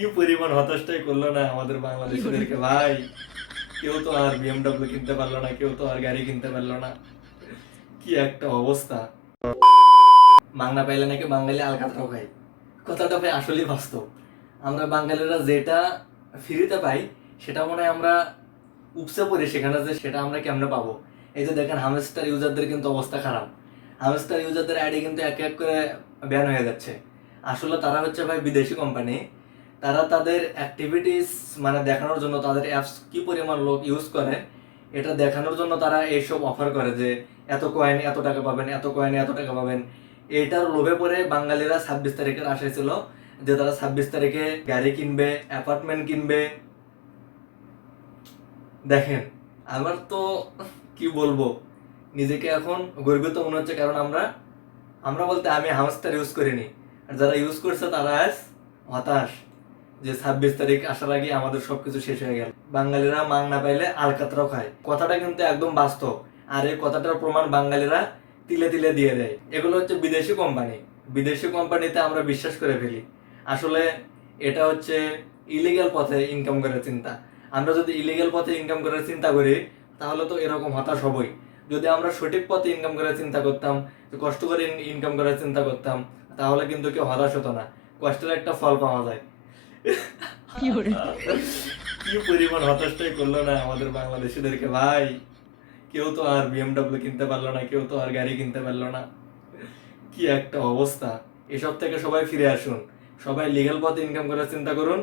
কি পরিমাণ হতাশটাই করলো না আমাদের বাংলাদেশিদেরকে ভাই। কেউ তো আর বিএমডব্লিউ কিনতে পারলো না, কেউ তো আর গাড়ি কিনতে পারলো না। কি একটা অবস্থা। মাংনা পাইলে নাকি বাঙালি আলকাতরাও খাই, কথাটা ভাই আসলেই বাস্তব। আমরা বাঙালিরা যেটা ফ্রিতে পাই সেটা মনে হয় আমরা উপসে পড়ি সেখানে, যে সেটা আমরা কেমনে পাবো। এই যে দেখেন হামস্টার ইউজারদের কিন্তু অবস্থা খারাপ। হামস্টার ইউজারদের আইডি কিন্তু এক এক করে ব্যান হয়ে যাচ্ছে। আসলে তারা হচ্ছে ভাই বিদেশি কোম্পানি। তারা তাদের অ্যাক্টিভিটিস মানে দেখানোর জন্য, তাদের অ্যাপস কি পরিমাণ লোক ইউজ করে এটা দেখানোর জন্য তারা এইসব অফার করে যে এত কয়েনে এত টাকা পাবেন, এত কয়েনে এত টাকা পাবেন। এইটার লোভে পড়ে বাঙালিরা 26 তারিখের আশায় ছিল যে তারা 26 তারিখে গাড়ি কিনবে, অ্যাপার্টমেন্ট কিনবে। দেখেন, আমার তো কি বলবো, নিজেকে এখন গর্বিত মনে হচ্ছে, কারণ আমরা আমরা বলতে আমি হামস্টার ইউজ করিনি, আর যারা ইউজ করছে তারা আজ হতাশ যে 26 তারিখ আসার আগে আমাদের সবকিছু শেষ হয়ে গেল। বাঙালিরা মাং না পাইলে আলকাতরাও খায়, কথাটা কিন্তু একদম বাস্তব। আর এই কথাটার প্রমাণ বাঙালিরা তিলে তিলে দিয়ে দেয়। এগুলো হচ্ছে বিদেশি কোম্পানি, বিদেশি কোম্পানিতে আমরা বিশ্বাস করে ফেলি। আসলে এটা হচ্ছে ইলিগাল পথে ইনকাম করার চিন্তা। আমরা যদি ইলিগাল পথে ইনকাম করার চিন্তা করি তাহলে তো এরকম হতাশ হবই। যদি আমরা সঠিক পথে ইনকাম করার চিন্তা করতাম, কষ্ট করে ইনকাম করার চিন্তা করতাম, তাহলে কিন্তু কেউ হতাশ হতো না। কষ্টের একটা ফল পাওয়া যায়। কি পরিমাণ হতাশটাই করলো না আমাদের বাংলাদেশিদেরকে ভাই। কেউ তো আর বিএমডব্লিউ কিনতে পারলো না, কেউ তো আর গাড়ি কিনতে পারলো না। কি একটা অবস্থা। এসব থেকে সবাই ফিরে আসুন, সবাই লিগ্যাল পথে ইনকাম করার চিন্তা করুন।